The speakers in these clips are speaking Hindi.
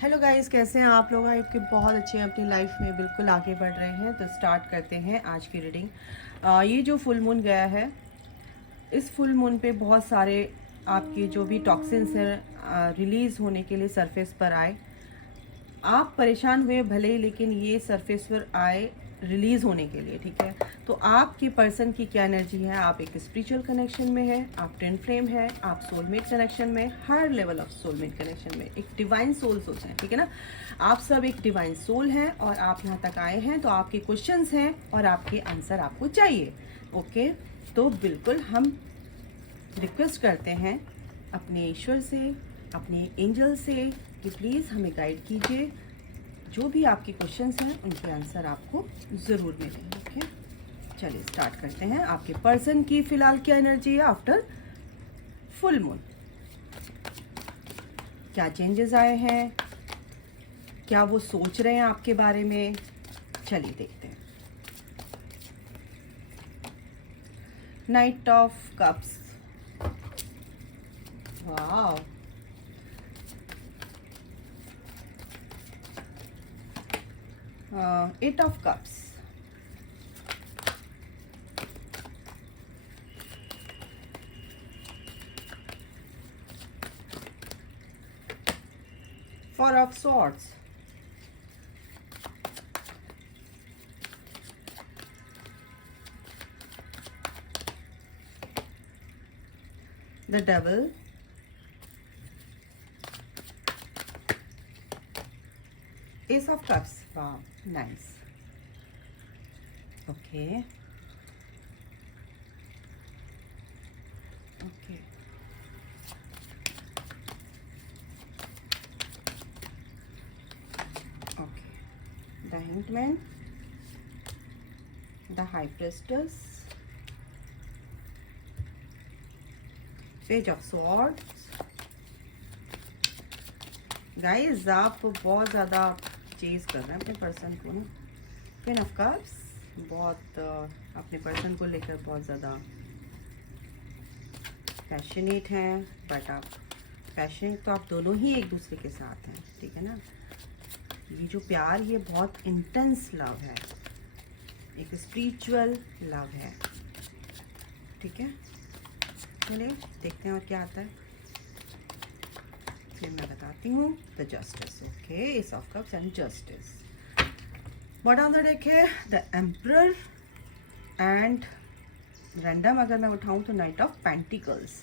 हेलो गाइस, कैसे हैं आप लोग? आपके बहुत अच्छे हैं, अपनी लाइफ में बिल्कुल आगे बढ़ रहे हैं। तो स्टार्ट करते हैं आज की रीडिंग। ये जो फुल मून गया है, इस फुल मून पे बहुत सारे आपके जो भी टॉक्सिन्स हैं रिलीज़ होने के लिए सरफेस पर आए। आप परेशान हुए भले ही, लेकिन ये सरफेस पर आए रिलीज होने के लिए, ठीक है। तो आपके पर्सन की क्या एनर्जी है? आप एक स्पिरिचुअल कनेक्शन में है, आप ट्विन फ्लेम है, आप सोलमेट कनेक्शन में, हर लेवल ऑफ सोलमेट कनेक्शन में एक डिवाइन सोल सोच है, ठीक है ना। आप सब एक डिवाइन सोल हैं और आप यहाँ तक आए हैं, तो आपके क्वेश्चंस हैं और आपके आंसर आपको चाहिए। ओके, तो बिल्कुल हम रिक्वेस्ट करते हैं अपने ईश्वर से, अपने एंजल से कि प्लीज़ हमें गाइड कीजिए। जो भी आपके क्वेश्चंस हैं उनके आंसर आपको ज़रूर मिलेंगे। ओके, चलिए स्टार्ट करते हैं। आपके पर्सन की फ़िलहाल क्या एनर्जी है आफ्टर फुल मून? क्या चेंजेस आए हैं? क्या वो सोच रहे हैं आपके बारे में? चलिए देखते हैं। नाइट ऑफ कप्स, वाह। Eight of Cups, Four of Swords, the Devil, Ace of Cups, वाह, nice. Okay okay, okay, the Hangman, the High Priestess, Page of Swords. Guys, आप बहुत ज़्यादा चेज कर रहे हैं अपने पर्सन को ना। क्वीन ऑफ कप्स, बहुत अपने पर्सन को लेकर बहुत ज़्यादा पैशनेट हैं, बट आप पैशनेट तो आप दोनों ही एक दूसरे के साथ हैं, ठीक है ना। ये जो प्यार, ये बहुत इंटेंस लव है, एक स्पिरिचुअल लव है, ठीक है। चलिए देखते हैं और क्या आता है, फिर मैं बताती हूँ। The justice, okay, S of cups and justice. Bottom of the deck है द एम्परर एंड रैंडम अगर मैं उठाऊं तो नाइट ऑफ पेंटिकल्स।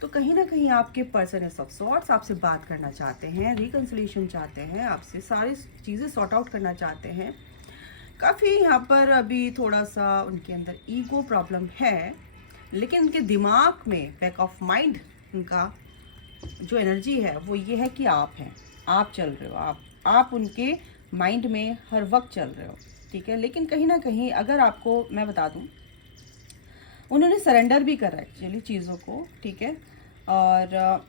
तो कहीं ना कहीं आपके पर्सन एस ऑफ सॉर्ट्स आपसे बात करना चाहते हैं, रिकन्सिलिएशन चाहते हैं, आपसे सारी चीज़ें सॉर्ट आउट करना चाहते हैं। काफ़ी यहाँ पर अभी थोड़ा सा उनके अंदर ईगो प्रॉब्लम है, लेकिन उनके दिमाग में, बैक ऑफ माइंड, उनका जो एनर्जी है वो ये है कि आप हैं, आप चल रहे हो, आप उनके माइंड में हर वक्त चल रहे हो, ठीक है। लेकिन कहीं ना कहीं अगर आपको मैं बता दूं, उन्होंने सरेंडर भी करा एक्चुअली चीज़ों को, ठीक है। और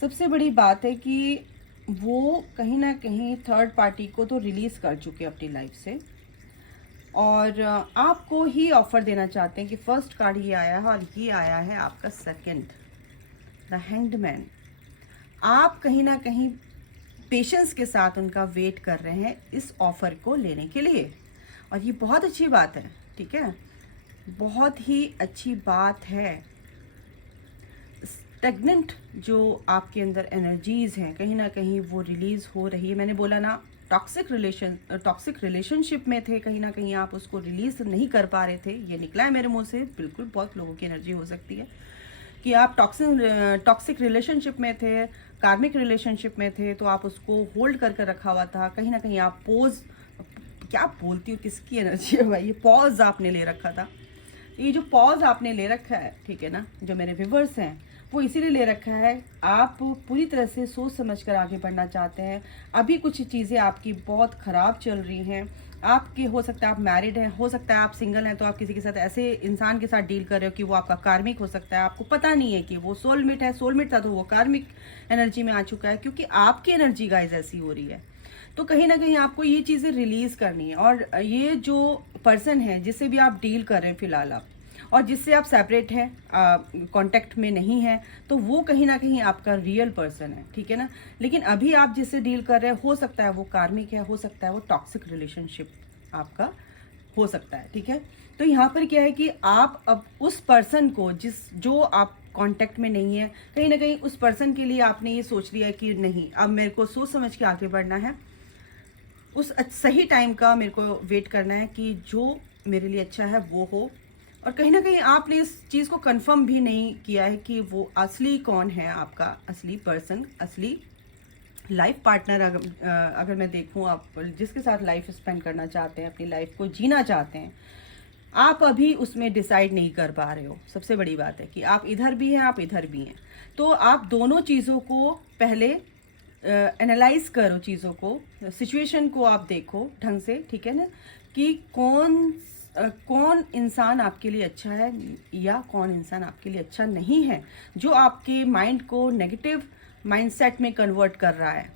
सबसे बड़ी बात है कि वो कहीं ना कहीं थर्ड पार्टी को तो रिलीज़ कर चुके अपनी लाइफ से, और आपको ही ऑफर देना चाहते हैं कि फर्स्ट कार्ड ये आया है और ये आया है आपका सेकंड, द हैंग्ड मैन। आप कहीं ना कहीं पेशेंस के साथ उनका वेट कर रहे हैं इस ऑफर को लेने के लिए, और ये बहुत अच्छी बात है, ठीक है, बहुत ही अच्छी बात है। स्टेगनेंट जो आपके अंदर एनर्जीज हैं कहीं ना कहीं वो रिलीज हो रही है। मैंने बोला ना, टॉक्सिक रिलेशनशिप में थे, कहीं ना कहीं आप उसको रिलीज नहीं कर पा रहे थे, ये निकला है मेरे मुंह से। बिल्कुल बहुत लोगों की एनर्जी हो सकती है कि आप टॉक्सिक रिलेशनशिप में थे, कार्मिक रिलेशनशिप में थे, तो आप उसको होल्ड करके रखा हुआ था। कहीं ना कहीं आप क्या बोलती हूँ, किसकी एनर्जी है भाई, ये पॉज आपने ले रखा था। ये जो पॉज आपने ले रखा है, ठीक है ना, जो मेरे व्यूवर्स हैं वो इसीलिए ले रखा है, आप पूरी तरह से सोच समझकर आगे बढ़ना चाहते हैं। अभी कुछ चीज़ें आपकी बहुत ख़राब चल रही हैं, आपके हो सकता है आप मैरिड हैं, हो सकता है आप सिंगल हैं, तो आप किसी के साथ ऐसे इंसान के साथ डील कर रहे हो कि वो आपका कार्मिक हो सकता है, आपको पता नहीं है कि वो सोलमेट है, सोलमेट था तो वो कार्मिक एनर्जी में आ चुका है, क्योंकि आपकी एनर्जी गाइस ऐसी हो रही है। तो कहीं ना कहीं आपको ये चीज़ें रिलीज़ करनी है, और ये जो पर्सन है जिससे भी आप डील कर रहे हैं फिलहाल आप, और जिससे आप सेपरेट हैं, कांटेक्ट में नहीं हैं, तो वो कहीं ना कहीं आपका रियल पर्सन है, ठीक है ना। लेकिन अभी आप जिससे डील कर रहे हैं, हो सकता है वो कार्मिक है, हो सकता है वो टॉक्सिक रिलेशनशिप आपका हो सकता है, ठीक है। तो यहाँ पर क्या है कि आप अब उस पर्सन को जो आप कांटेक्ट में नहीं है, कहीं ना कहीं उस पर्सन के लिए आपने ये सोच लिया है कि नहीं, अब मेरे को सोच समझ के आगे बढ़ना है, उस सही टाइम का मेरे को वेट करना है कि जो मेरे लिए अच्छा है वो हो। और कहीं ना कहीं आपने इस चीज़ को कंफर्म भी नहीं किया है कि वो असली कौन है, आपका असली पर्सन, असली लाइफ पार्टनर। अगर मैं देखूं, आप जिसके साथ लाइफ स्पेंड करना चाहते हैं, अपनी लाइफ को जीना चाहते हैं, आप अभी उसमें डिसाइड नहीं कर पा रहे हो। सबसे बड़ी बात है कि आप इधर भी हैं, आप इधर भी हैं। तो आप दोनों चीज़ों को पहले एनालाइज करो, चीज़ों को, सिचुएशन को आप देखो ढंग से, ठीक है ना, कि कौन इंसान आपके लिए अच्छा है या कौन इंसान आपके लिए अच्छा नहीं है, जो आपके माइंड को नेगेटिव माइंडसेट में कन्वर्ट कर रहा है,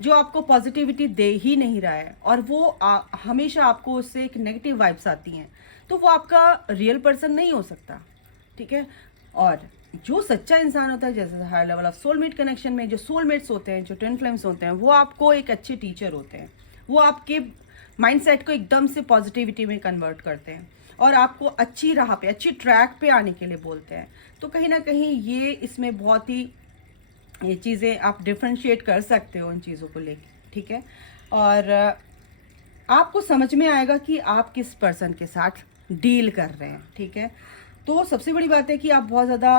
जो आपको पॉजिटिविटी दे ही नहीं रहा है, और वो हमेशा आपको उससे एक नेगेटिव वाइब्स आती हैं, तो वो आपका रियल पर्सन नहीं हो सकता, ठीक है। और जो सच्चा इंसान होता है, जैसे higher level of soulmate connection में जो सोलमेट्स होते हैं, जो ट्विन फ्लेम्स होते हैं, वो आपको एक अच्छे टीचर होते हैं। वो आपके माइंडसेट को एकदम से पॉजिटिविटी में कन्वर्ट करते हैं और आपको अच्छी राह पे, अच्छी ट्रैक पे आने के लिए बोलते हैं। तो कहीं ना कहीं ये इसमें बहुत ही ये चीज़ें आप डिफ्रेंशिएट कर सकते हो इन चीज़ों को लेके, ठीक है। और आपको समझ में आएगा कि आप किस पर्सन के साथ डील कर रहे हैं, ठीक है। तो सबसे बड़ी बात है कि आप बहुत ज़्यादा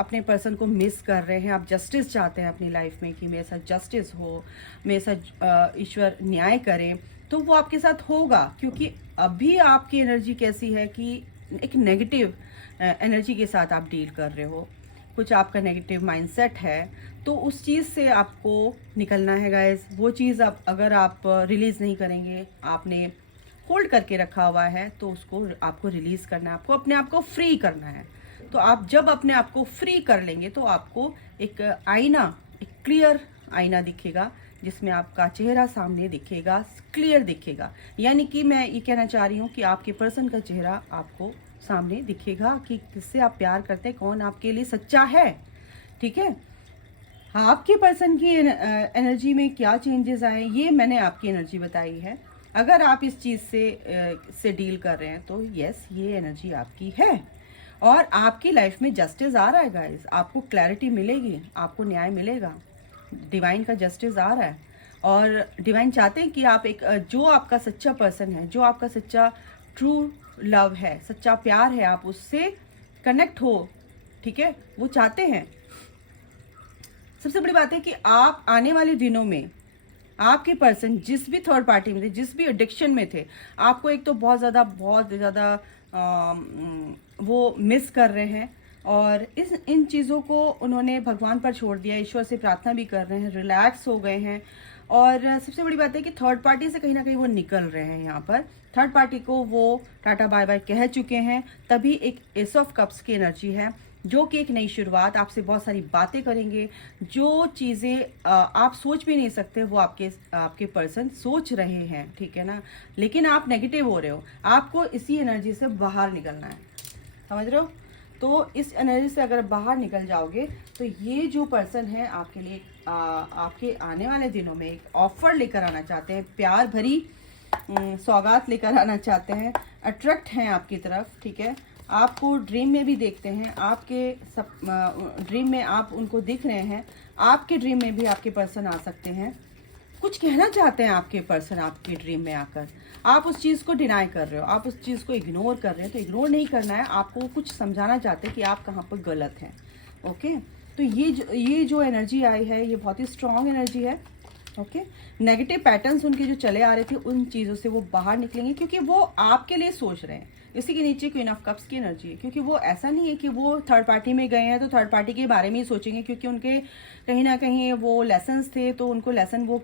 अपने पर्सन को मिस कर रहे हैं, आप जस्टिस चाहते हैं अपनी लाइफ में कि मेरे साथ जस्टिस हो, मेरे साथ ईश्वर न्याय करें, तो वो आपके साथ होगा। क्योंकि अभी आपकी एनर्जी कैसी है कि एक नेगेटिव एनर्जी के साथ आप डील कर रहे हो, कुछ आपका नेगेटिव माइंडसेट है, तो उस चीज़ से आपको निकलना है गाइस। वो चीज़ अगर आप रिलीज़ नहीं करेंगे, आपने होल्ड करके रखा हुआ है, तो उसको आपको रिलीज़ करना है, आपको अपने आप को फ्री करना है। तो आप जब अपने आप को फ्री कर लेंगे, तो आपको एक आईना, एक क्लियर आईना दिखेगा, जिसमें आपका चेहरा सामने दिखेगा, क्लियर दिखेगा। यानी कि मैं ये कहना चाह रही हूँ कि आपके पर्सन का चेहरा आपको सामने दिखेगा कि किससे आप प्यार करते हैं, कौन आपके लिए सच्चा है, ठीक है। आपके पर्सन की एनर्जी में क्या चेंजेस आए, ये मैंने आपकी एनर्जी बताई है। अगर आप इस चीज़ से डील कर रहे हैं, तो यस, ये एनर्जी आपकी है और आपकी लाइफ में जस्टिस आ रहा है गाइस। आपको क्लैरिटी मिलेगी, आपको न्याय मिलेगा, डिवाइन का जस्टिस आ रहा है। और डिवाइन चाहते हैं कि आप एक जो आपका सच्चा पर्सन है, जो आपका सच्चा ट्रू लव है, सच्चा प्यार है, आप उससे कनेक्ट हो, ठीक है, वो चाहते हैं। सबसे बड़ी बात है कि आप आने वाले दिनों में आपके पर्सन जिस भी थर्ड पार्टी में थे, जिस भी एडिक्शन में थे, आपको एक तो बहुत ज़्यादा वो मिस कर रहे हैं और इन चीज़ों को उन्होंने भगवान पर छोड़ दिया, ईश्वर से प्रार्थना भी कर रहे हैं, रिलैक्स हो गए हैं। और सबसे बड़ी बात है कि थर्ड पार्टी से कहीं ना कहीं वो निकल रहे हैं। यहाँ पर थर्ड पार्टी को वो टाटा बाय बाय कह चुके हैं। तभी एक एस ऑफ कप्स की एनर्जी है, जो कि एक नई शुरुआत, आपसे बहुत सारी बातें करेंगे। जो चीज़ें आप सोच भी नहीं सकते, वो आपके पर्सन सोच रहे हैं, ठीक है ना। लेकिन आप नेगेटिव हो रहे हो, आपको इसी एनर्जी से बाहर निकलना है, समझ रहे हो। तो इस एनर्जी से अगर बाहर निकल जाओगे, तो ये जो पर्सन है आपके लिए आपके आने वाले दिनों में एक ऑफर लेकर आना चाहते हैं, प्यार भरी सौगात लेकर आना चाहते हैं, अट्रैक्ट हैं आपकी तरफ, ठीक है। आपको ड्रीम में भी देखते हैं, आपके ड्रीम में आप उनको दिख रहे हैं, आपके ड्रीम में भी आपके पर्सन आ सकते हैं। कुछ कहना चाहते हैं आपके पर्सन आपके ड्रीम में आकर, आप उस चीज़ को डिनाई कर रहे हो, आप उस चीज़ को इग्नोर कर रहे हैं। तो इग्नोर नहीं करना है, आपको कुछ समझाना चाहते हैं कि आप कहाँ पर गलत हैं, ओके। तो ये जो एनर्जी आई है, ये बहुत ही स्ट्रॉन्ग एनर्जी है, ओके। नेगेटिव पैटर्न्स उनके जो चले आ रहे थे, उन चीज़ों से वो बाहर निकलेंगे, क्योंकि वो आपके लिए सोच रहे हैं। इसी के नीचे क्वीन ऑफ कप्स की एनर्जी है, क्योंकि वो ऐसा नहीं है कि वो थर्ड पार्टी में गए हैं तो थर्ड पार्टी के बारे में ही सोचेंगे, क्योंकि उनके कहीं ना कहीं वो लेसन्स थे, तो उनको लेसन वो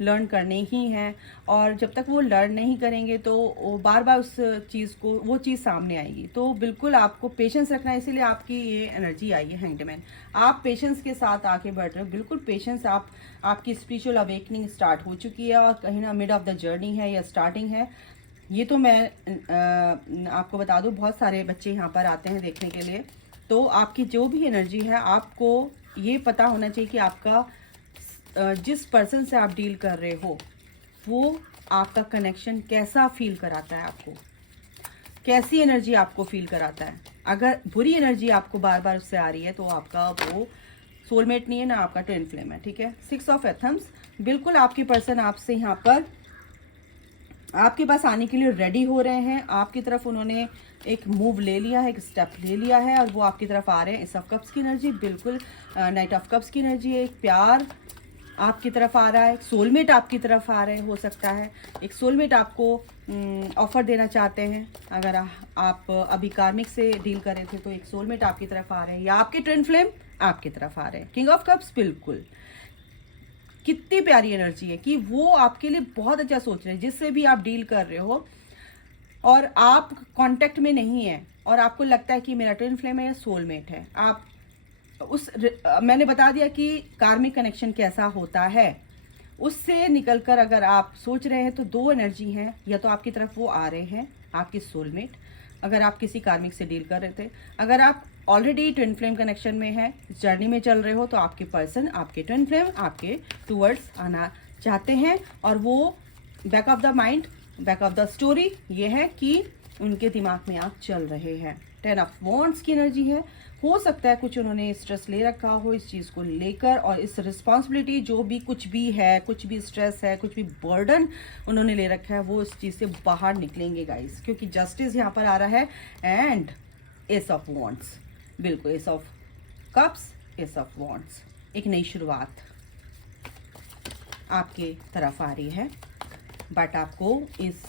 लर्न करने ही हैं। और जब तक वो लर्न नहीं करेंगे, तो वो बार बार उस चीज़ को, वो चीज़ सामने आएगी। तो बिल्कुल आपको पेशेंस रखना है, इसीलिए आपकी ये एनर्जी आई है हैंगड। आप पेशेंस के साथ आगे बढ़ रहे हो, बिल्कुल पेशेंस। आपकी स्पिरिचुअल अवेकनिंग स्टार्ट हो चुकी है और कहीं ना मिड ऑफ द जर्नी है या स्टार्टिंग है। ये तो मैं आपको बता दूं, बहुत सारे बच्चे यहाँ पर आते हैं देखने के लिए। तो आपकी जो भी एनर्जी है, आपको ये पता होना चाहिए कि आपका जिस पर्सन से आप डील कर रहे हो वो आपका कनेक्शन कैसा फील कराता है, आपको कैसी एनर्जी आपको फील कराता है। अगर बुरी एनर्जी आपको बार बार उससे आ रही है तो आपका वो सोलमेट नहीं है ना, आपका ट्विन फ्लेम है। ठीक है, 6 ऑफ एथम्स, बिल्कुल आपके पर्सन आपसे यहाँ पर आपके पास आने के लिए रेडी हो रहे हैं। आपकी तरफ उन्होंने एक मूव ले लिया है, एक स्टेप ले लिया है और वो आपकी तरफ आ रहे हैं। इस ऑफ कप्स की एनर्जी बिल्कुल नाइट ऑफ कप्स की एनर्जी है। एक प्यार आपकी तरफ आ रहा है, एक सोलमेट आपकी तरफ आ रहे हो सकता है, एक सोलमेट आपको ऑफर देना चाहते हैं। अगर आप अभी कार्मिक से डील कर रहे थे तो एक सोलमेट आपकी तरफ आ रहे हैं, या आपके ट्विन फ्लेम आपकी तरफ आ रहे हैं। किंग ऑफ कप्स, बिल्कुल कितनी प्यारी एनर्जी है कि वो आपके लिए बहुत अच्छा सोच रहे हैं, जिससे भी आप डील कर रहे हो और आप कांटेक्ट में नहीं है और आपको लगता है कि मेरा ट्विन फ्लेम है या सोलमेट है। आप मैंने बता दिया कि कार्मिक कनेक्शन कैसा होता है। उससे निकलकर अगर आप सोच रहे हैं तो दो एनर्जी हैं, या तो आपकी तरफ वो आ रहे हैं आपके सोलमेट, अगर आप किसी कार्मिक से डील कर रहे थे। अगर आप ऑलरेडी ट्विन फ्लेम कनेक्शन में है, जर्नी में चल रहे हो, तो आपके पर्सन आपके ट्विन फ्लेम आपके टूवर्ड्स आना चाहते हैं। और वो back of the mind, back of the story ये है कि उनके दिमाग में आप चल रहे हैं। 10 ऑफ वॉन्ड्स की एनर्जी है। हो सकता है कुछ उन्होंने स्ट्रेस ले रखा हो इस चीज़ को लेकर, और इस रिस्पॉन्सिबिलिटी जो भी कुछ भी है, कुछ भी स्ट्रेस है, कुछ भी बर्डन उन्होंने ले रखा है, वो इस चीज़ से बाहर निकलेंगे गाइस, क्योंकि जस्टिस यहाँ पर आ रहा है। एंड एस ऑफ वॉन्ड्स, बिल्कुल S of cups, S of wands, एक नई शुरुआत आपके तरफ आ रही है। बट आपको इस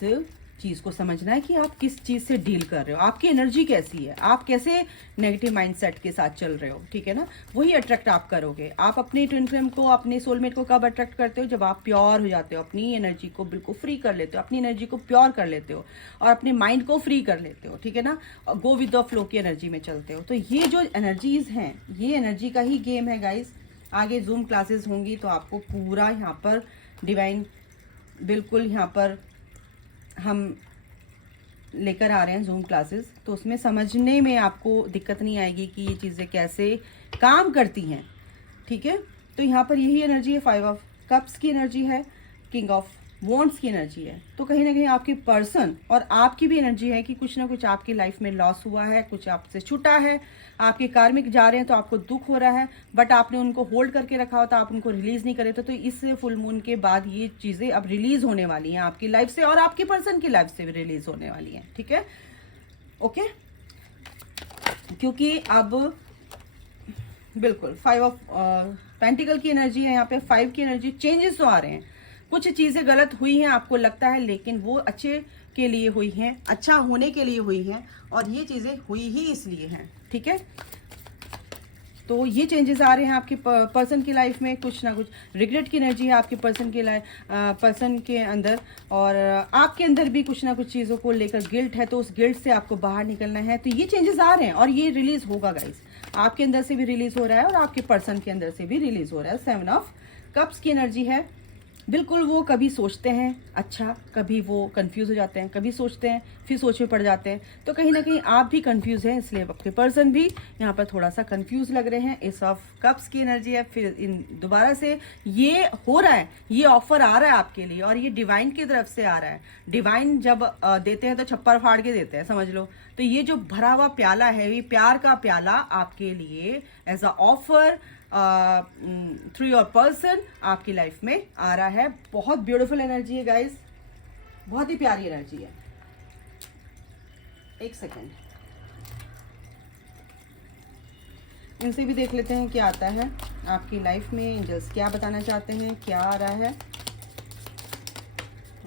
चीज़ को समझना है कि आप किस चीज़ से डील कर रहे हो, आपकी एनर्जी कैसी है, आप कैसे नेगेटिव माइंडसेट के साथ चल रहे हो। ठीक है ना, वही अट्रैक्ट आप करोगे। आप अपने ट्विन फ्लेम को, अपने सोलमेट को कब अट्रैक्ट करते हो? जब आप प्योर हो जाते हो, अपनी एनर्जी को बिल्कुल फ्री कर लेते हो, अपनी एनर्जी को प्योर कर लेते हो और अपने माइंड को फ्री कर लेते हो। ठीक है ना, गो विद द फ्लो की एनर्जी में चलते हो। तो ये जो एनर्जीज हैं, ये एनर्जी का ही गेम है गाइज। आगे जूम क्लासेस होंगी तो आपको पूरा यहाँ पर डिवाइन बिल्कुल यहाँ पर हम लेकर आ रहे हैं जूम क्लासेस, तो उसमें समझने में आपको दिक्कत नहीं आएगी कि ये चीज़ें कैसे काम करती हैं। ठीक है, तो यहाँ पर यही एनर्जी है। 5 ऑफ कप्स की एनर्जी है, किंग ऑफ वॉन्ड्स की एनर्जी है। तो कहीं ना कहीं आपके पर्सन और आपकी भी एनर्जी है कि कुछ ना कुछ आपकी लाइफ में लॉस हुआ है, कुछ आपसे छूटा है, आपके कार्मिक जा रहे हैं तो आपको दुख हो रहा है, बट आपने उनको होल्ड करके रखा होता, आप उनको रिलीज नहीं करे थे। तो इस फुल मून के बाद ये चीज़ें अब रिलीज होने वाली हैं आपकी लाइफ से, और आपके पर्सन की लाइफ से भी रिलीज होने वाली हैं। ठीक है, ओके, क्योंकि अब बिल्कुल 5 ऑफ पेंटिकल की एनर्जी है यहाँ पे। 5 की एनर्जी, चेंजेस तो आ रहे हैं, कुछ चीज़ें गलत हुई हैं आपको लगता है, लेकिन वो अच्छे के लिए हुई हैं, अच्छा होने के लिए हुई हैं, और ये चीज़ें हुई ही इसलिए हैं। ठीक है, तो ये चेंजेस आ रहे हैं आपके पर्सन की लाइफ में। कुछ ना कुछ रिग्रेट की एनर्जी है आपके पर्सन के अंदर, और आपके अंदर भी कुछ ना कुछ चीज़ों को लेकर गिल्ट है, तो उस गिल्ट से आपको बाहर निकलना है। तो ये चेंजेस आ रहे हैं और ये रिलीज होगा गाइस, आपके अंदर से भी रिलीज हो रहा है और आपके पर्सन के अंदर से भी रिलीज हो रहा है। 7 ऑफ कप्स की एनर्जी है। बिल्कुल, वो कभी सोचते हैं अच्छा, कभी वो कंफ्यूज हो जाते हैं, कभी सोचते हैं फिर सोच में पड़ जाते हैं। तो कहीं ना कहीं आप भी कंफ्यूज हैं, इसलिए आपके पर्सन भी यहाँ पर थोड़ा सा कंफ्यूज लग रहे हैं। एस ऑफ कप्स की एनर्जी है। फिर दोबारा से ये हो रहा है, ये ऑफर आ रहा है आपके लिए, और ये डिवाइन की तरफ से आ रहा है। डिवाइन जब देते हैं तो छप्पर फाड़ के देते हैं, समझ लो। तो ये जो भरा हुआ प्याला है, ये प्यार का प्याला आपके लिए as a offer through your person आपकी लाइफ में आ रहा है। बहुत ब्यूटीफुल एनर्जी है गाइस, बहुत ही प्यारी एनर्जी है। एक सेकेंड, इनसे भी देख लेते हैं क्या आता है आपकी लाइफ में। एंजल्स क्या बताना चाहते हैं, क्या आ रहा है।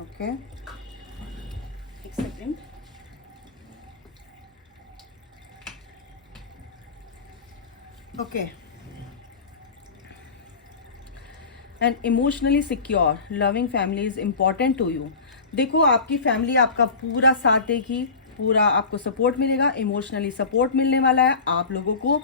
ओके, एक second. Okay, and emotionally secure loving family is important to you. देखो, आपकी फैमिली आपका पूरा साथ देगी, पूरा आपको सपोर्ट मिलेगा, इमोशनली सपोर्ट मिलने वाला है आप लोगों को।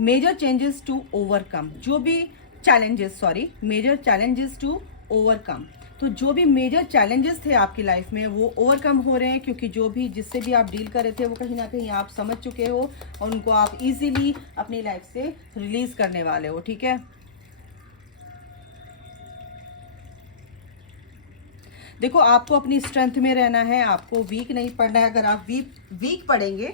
मेजर चेंजेस टू ओवरकम, जो भी challenges, major challenges to overcome. तो जो भी मेजर चैलेंजेस थे आपकी लाइफ में वो ओवरकम हो रहे हैं, क्योंकि जो भी जिससे भी आप डील कर रहे थे वो कहीं ना कहीं आप समझ चुके हो और उनको आप इजीली अपनी लाइफ से रिलीज करने वाले हो। ठीक है, देखो आपको अपनी स्ट्रेंथ में रहना है, आपको वीक नहीं पड़ना है। अगर आप वीक पड़ेंगे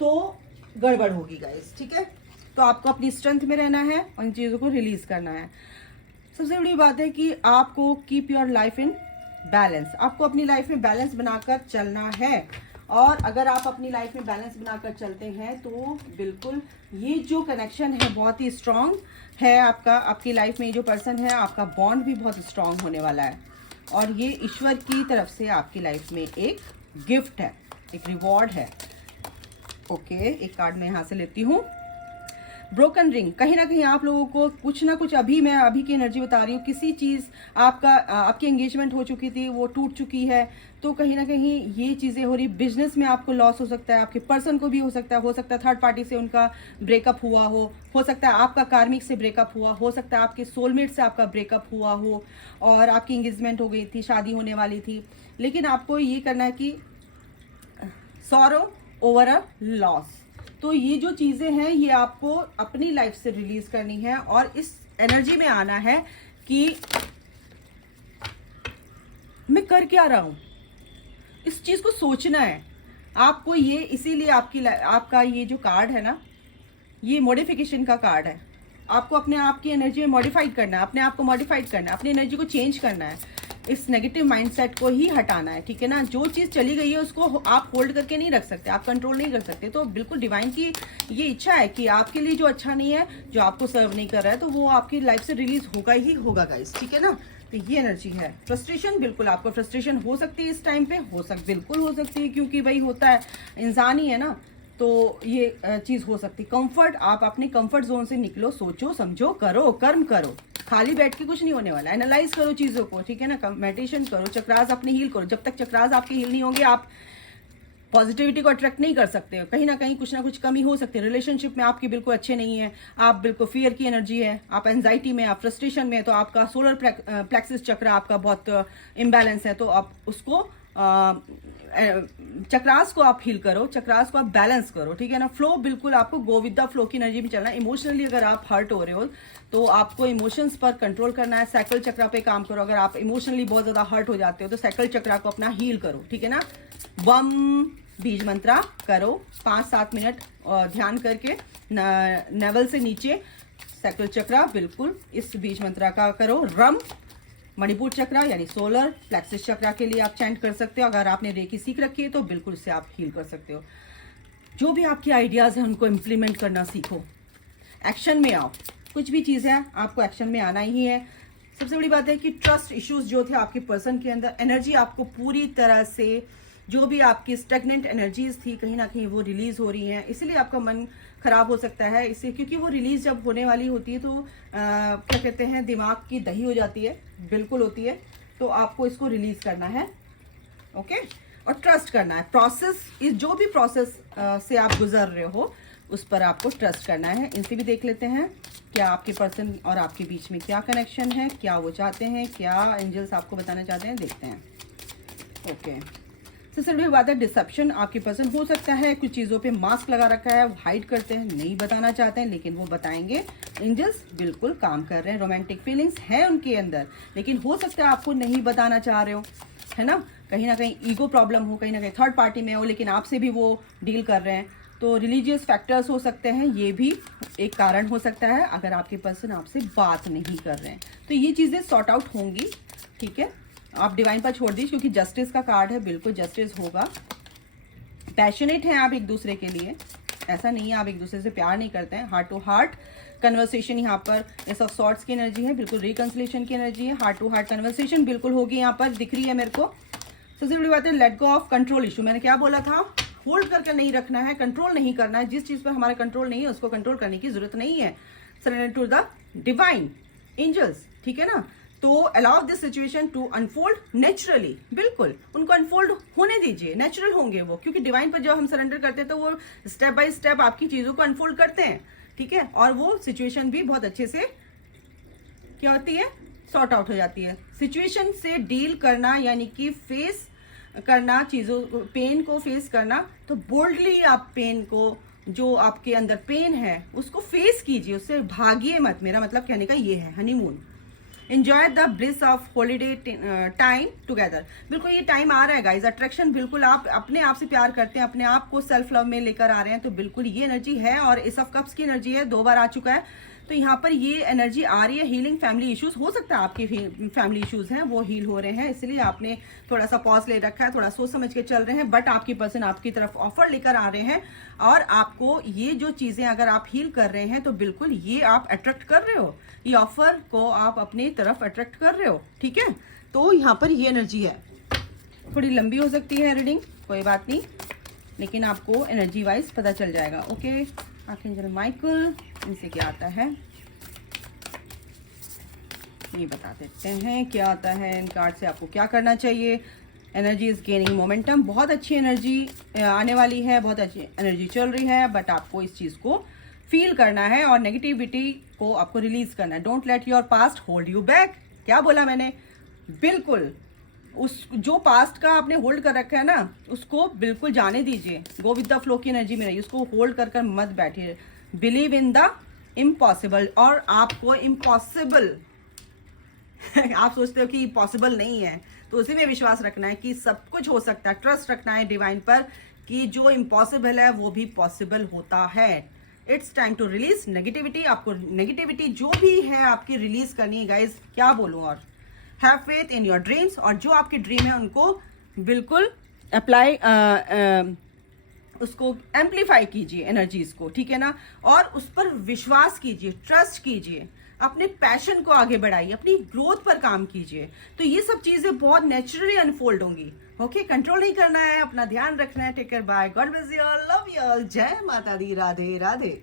तो गड़बड़ होगी गाइस। ठीक है, तो आपको अपनी स्ट्रेंथ में रहना है और इन चीज़ों को रिलीज करना है। सबसे बड़ी बात है कि आपको keep your life in balance, आपको अपनी लाइफ में बैलेंस बनाकर चलना है। और अगर आप अपनी लाइफ में बैलेंस बनाकर चलते हैं तो बिल्कुल ये जो कनेक्शन है बहुत ही स्ट्रांग है आपका, आपकी लाइफ में ये जो पर्सन है आपका बॉन्ड भी बहुत स्ट्रांग होने वाला है। और ये ईश्वर की तरफ से आपकी लाइफ में एक गिफ्ट है, एक रिवॉर्ड है। ओके, एक कार्ड मैं यहाँ से लेती हूँ। ब्रोकन रिंग, कहीं ना कहीं आप लोगों को कुछ ना कुछ, मैं अभी की एनर्जी बता रही हूँ, किसी चीज़ आपकी एंगेजमेंट हो चुकी थी वो टूट चुकी है, तो कहीं ना कहीं ये चीज़ें हो रही। बिजनेस में आपको लॉस हो सकता है, आपके पर्सन को भी हो सकता है थर्ड पार्टी से उनका ब्रेकअप हुआ हो सकता है आपका कार्मिक से ब्रेकअप हुआ, हो सकता है आपके सोलमेट से आपका ब्रेकअप हुआ हो और आपकी एंगेजमेंट हो गई थी, शादी होने वाली थी। लेकिन आपको ये करना है कि सॉरो ओवर अ लॉस। तो ये जो चीज़ें हैं ये आपको अपनी लाइफ से रिलीज करनी है और इस एनर्जी में आना है कि मैं कर क्या रहा हूं, इस चीज को सोचना है आपको। ये इसीलिए आपका ये जो कार्ड है ना, ये मॉडिफिकेशन का कार्ड है। आपको अपने आप की एनर्जी में मॉडिफाइड करना है, अपने आप को मॉडिफाइड करना है, अपनी एनर्जी को चेंज करना है, इस नेगेटिव माइंडसेट को ही हटाना है। ठीक है ना, जो चीज़ चली गई है उसको आप होल्ड करके नहीं रख सकते, आप कंट्रोल नहीं कर सकते। तो बिल्कुल डिवाइन की ये इच्छा है कि आपके लिए जो अच्छा नहीं है, जो आपको सर्व नहीं कर रहा है, तो वो आपकी लाइफ से रिलीज होगा ही होगा गाइस। ठीक है ना, तो ये एनर्जी है। फ्रस्ट्रेशन, बिल्कुल आपको फ्रस्ट्रेशन हो सकती है इस टाइम पे, बिल्कुल हो सकती है, क्योंकि भाई होता है, इंसान ही है ना, तो ये चीज़ हो सकती है। कंफर्ट, आप अपने कंफर्ट जोन से निकलो, सोचो समझो, करो, कर्म करो, खाली बैठ के कुछ नहीं होने वाला। एनालाइज करो चीज़ों को, ठीक है ना, मेडिटेशन करो, चक्रास अपने हील करो। जब तक चक्रास आपके हील नहीं होंगे आप पॉजिटिविटी को अट्रैक्ट नहीं कर सकते हो। कहीं ना कहीं कुछ ना कुछ कमी हो सकती है, रिलेशनशिप में आपकी बिल्कुल अच्छे नहीं है, आप बिल्कुल फियर की एनर्जी है, आप एंजाइटी में, आप फ्रस्ट्रेशन में, तो आपका सोलर प्लेक्सिस चक्र आपका बहुत इम्बैलेंस है। तो आप उसको चक्रास को आप हील करो, चक्रास को आप बैलेंस करो। ठीक है ना, फ्लो, बिल्कुल आपको गो विद द फ्लो की एनर्जी में चलना है। इमोशनली अगर आप हर्ट हो रहे हो तो आपको इमोशंस पर कंट्रोल करना है, सैक्रल चक्र पे काम करो। अगर आप इमोशनली बहुत ज्यादा हर्ट हो जाते हो तो सैक्रल चक्र को अपना हील करो। ठीक है ना, बम बीज मंत्रा करो 5-7 मिनट ध्यान करके, नेवल से नीचे सैक्रल चक्र, बिल्कुल इस बीज मंत्रा का करो। रम, मणिपुर चक्र यानी सोलर प्लेक्सिस चक्र के लिए आप चैंट कर सकते हो। अगर आपने रेकी सीख रखी है तो बिल्कुल से आप हील कर सकते हो। जो भी आपकी आइडियाज हैं उनको इम्प्लीमेंट करना सीखो, एक्शन में आओ। कुछ भी चीज़ है आपको एक्शन में आना ही है। सबसे बड़ी बात है कि ट्रस्ट इश्यूज जो थे आपके पर्सन के अंदर, एनर्जी आपको पूरी तरह से, जो भी आपकी स्टेगनेंट एनर्जीज थी कहीं ना कहीं वो रिलीज हो रही हैं। इसलिए आपका मन खराब हो सकता है, इससे क्योंकि वो रिलीज जब होने वाली होती है तो क्या कहते हैं, दिमाग की दही हो जाती है, बिल्कुल होती है। तो आपको इसको रिलीज करना है, ओके, और ट्रस्ट करना है। प्रोसेस, जो भी प्रोसेस से आप गुजर रहे हो उस पर आपको ट्रस्ट करना है। इनसे भी देख लेते हैं क्या आपके पर्सन और आपके बीच में क्या कनेक्शन है, क्या वो चाहते हैं, क्या एंजल्स आपको बताना चाहते हैं, देखते हैं। ओके, सबसे बड़ी बात है डिसेप्शन। आपके पर्सन हो सकता है कुछ चीज़ों पे मास्क लगा रखा है, हाइड करते हैं, नहीं बताना चाहते हैं, लेकिन वो बताएंगे। एंजल्स बिल्कुल काम कर रहे हैं, रोमांटिक फीलिंग्स है उनके अंदर, लेकिन हो सकता है आपको नहीं बताना चाह रहे हो, है ना कहीं ईगो प्रॉब्लम हो, कहीं ना कहीं थर्ड पार्टी में हो, लेकिन आपसे भी वो डील कर रहे हैं। तो रिलीजियस फैक्टर्स हो सकते हैं, ये भी एक कारण हो सकता है अगर आपके पर्सन आपसे बात नहीं कर रहे हैं। तो ये चीज़ें सॉर्ट आउट होंगी, ठीक है, आप डिवाइन पर छोड़ दीजिए, क्योंकि जस्टिस का कार्ड है, बिल्कुल जस्टिस होगा। पैशनेट हैं आप एक दूसरे के लिए, ऐसा नहीं है आप एक दूसरे से प्यार नहीं करते हैं। हार्ट टू हार्ट कन्वर्सेशन यहाँ पर एस ऑफ सॉर्ट्स की एनर्जी है, बिल्कुल रिकंसिलेशन की एनर्जी है। हार्ट टू हार्ट कन्वर्सेशन बिल्कुल होगी, यहाँ पर दिख रही है मेरे को। सबसे बड़ी बात है let go of control issue. मैंने क्या बोला था, होल्ड करके नहीं रखना है, कंट्रोल नहीं करना है। जिस चीज़ पर हमारा कंट्रोल नहीं है उसको कंट्रोल करने की जरूरत नहीं है। Surrender to the divine angels, ठीक है ना। तो allow this situation to unfold naturally, बिल्कुल उनको अनफोल्ड होने दीजिए, नेचुरल होंगे वो, क्योंकि डिवाइन पर जब हम सरेंडर करते हैं तो वो स्टेप बाय स्टेप आपकी चीज़ों को अनफोल्ड करते हैं, ठीक है। और वो सिचुएशन भी बहुत अच्छे से क्या होती है, सॉर्ट आउट हो जाती है। सिचुएशन से डील करना यानी कि फेस करना, चीज़ों पेन को फेस करना, तो बोल्डली आप पेन को, जो आपके अंदर पेन है उसको फेस कीजिए, उससे भागिए मत। मेरा मतलब कहने का ये है। Honeymoon, enjoy the bliss of holiday time together. बिल्कुल ये टाइम आ रहा है गाइज, अट्रैक्शन, बिल्कुल आप अपने आप से प्यार करते हैं, अपने आप को सेल्फ लव में लेकर आ रहे हैं, तो बिल्कुल ये एनर्जी है। और एस ऑफ कप्स की एनर्जी है, 2 बार आ चुका है, तो यहाँ पर ये एनर्जी आ रही है। हीलिंग फैमिली इश्यूज, हो सकता है आपके फैमिली इश्यूज हैं वो हील हो रहे हैं, इसलिए आपने थोड़ा सा पॉज ले रखा है, थोड़ा सोच समझ के चल रहे हैं, बट आपकी पर्सन आपकी तरफ ऑफर लेकर आ रहे हैं। और आपको ये जो चीज़ें अगर आप हील कर रहे हैं तो बिल्कुल ये आप अट्रैक्ट कर रहे हो, ये ऑफर को आप अपनी तरफ अट्रैक्ट कर रहे हो, ठीक है। तो यहाँ पर ये एनर्जी है। थोड़ी लंबी हो सकती है रीडिंग, कोई बात नहीं, लेकिन आपको एनर्जी वाइज पता चल जाएगा। ओके, आर्कएंजल माइकल, इनसे क्या आता है ये बता देते हैं, क्या आता है इन कार्ड से, आपको क्या करना चाहिए। एनर्जी इज गेनिंग मोमेंटम, बहुत अच्छी एनर्जी आने वाली है, बहुत अच्छी एनर्जी चल रही है, बट आपको इस चीज़ को फील करना है और नेगेटिविटी को आपको रिलीज करना है। Don't let your past hold you back. क्या बोला मैंने, बिल्कुल उस जो पास्ट का आपने होल्ड कर रखा है ना, उसको बिल्कुल जाने दीजिए। गो विद द फ्लो की एनर्जी में रहिए, उसको होल्ड कर कर मत बैठिए। बिलीव इन द इम्पॉसिबल, और आपको इम्पॉसिबल आप सोचते हो कि पॉसिबल नहीं है, तो उसी में विश्वास रखना है कि सब कुछ हो सकता है। ट्रस्ट रखना है डिवाइन पर कि जो इम्पॉसिबल है वो भी पॉसिबल होता है। It's time to release negativity. आपको नेगेटिविटी जो भी है आपकी रिलीज करनी है गाइज, क्या बोलूं। और have faith in your dreams, और जो आपके ड्रीम है उनको बिल्कुल अप्लाई, उसको एम्पलीफाई कीजिए एनर्जीज को, ठीक है ना। और उस पर विश्वास कीजिए, ट्रस्ट कीजिए, अपने पैशन को आगे बढ़ाइए, अपनी ग्रोथ पर काम कीजिए, तो ये सब चीजें बहुत नेचुरली अनफोल्ड होंगी। ओके, कंट्रोल नहीं करना है, अपना ध्यान रखना है। Take care, bye, God bless you all, love you all, जय माता दी, राधे राधे।